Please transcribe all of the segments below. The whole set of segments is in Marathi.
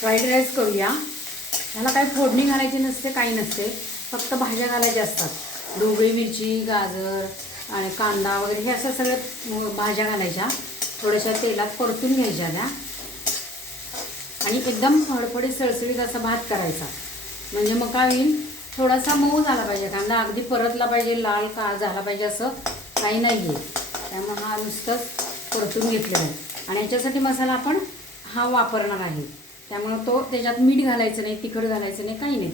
फ्राईड राईस करूया। ह्याला काही फोडणी घालायची नसते, काही नसते, फक्त भाज्या घालायच्या असतात। ढोबळी मिरची, गाजर आणि कांदा वगैरे हे असं सगळं भाज्या घालायच्या, थोड्याशा तेलात परतून घ्यायच्या त्या आणि एकदम फडफडीत सळसळीत असा भात करायचा। म्हणजे मग काय होईल, थोडासा मऊ झाला पाहिजे कांदा, अगदी परतला पाहिजे, लाल का झाला पाहिजे असं काही नाही आहे। त्यामुळे हा नुसतंच परतून घेतलेला आहे आणि याच्यासाठी मसाला आपण हा वापरणार आहे। त्यामुळं तो त्याच्यात मीठ घालायचं नाही, तिखट घालायचं नाही, काही नाही,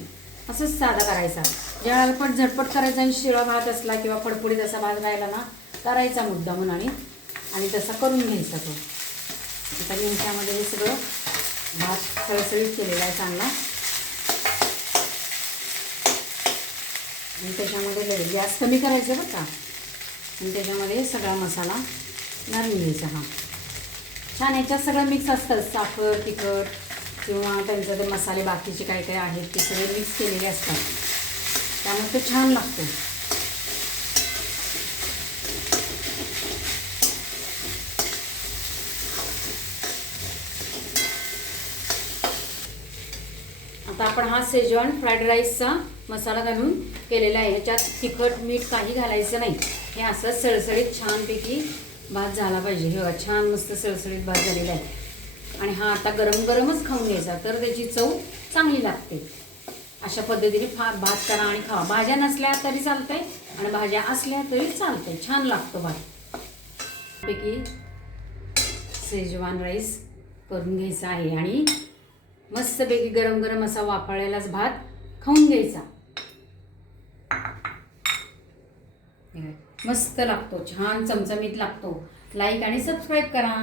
असंच साधा करायचा। ज्या अल्पट झटपट करायचा आणि शिळा भात असला किंवा फडफडीत असा भात राहिला ना, करायचा मुद्दा म्हणून आणि तसा करून घ्यायचा तो। आता मी ह्याच्यामध्ये हे सगळं भात सळसळीत केलेला आहे चांगला आणि त्याच्यामध्ये गॅस कमी करायचं बरं का, आणि त्याच्यामध्ये सगळा मसाला घालून घ्यायचा। हा छान ह्याच्यात सगळं मिक्स असतं, साखर, तिखट किंवा त्यांचे ते मसाले बाकीचे काय काय आहेत ते सगळे मिक्स केलेले असतात, त्यामुळे ते छान लागतो। आता आपण हा शेजवान फ्राईड राईसचा मसाला घालून केलेला आहे। ह्याच्यात तिखट मीठ काही घालायचं नाही, हे असं सळसळीत छानपैकी भात झाला पाहिजे। हे बघा छान मस्त सळसळीत भात झालेला आहे आणि हा आता गरम गरमच खाऊन घ्यायचा, तर त्याची चव चांगली लागते। अशा पद्धतीने भात करा आणि खावा। भाज्या नसल्या तरी चालतंय आणि भाज्या असल्या तरी चालतंय, छान लागतो भात। पैकी शेजवान राईस करून घ्यायचा आहे आणि मस्तपैकी गरम गरम असा वाफाळलेलाच भात खाऊन घ्यायचा। मस्त लागतो, छान चमचमीत लागतो। लाईक आणि सबस्क्राईब करा।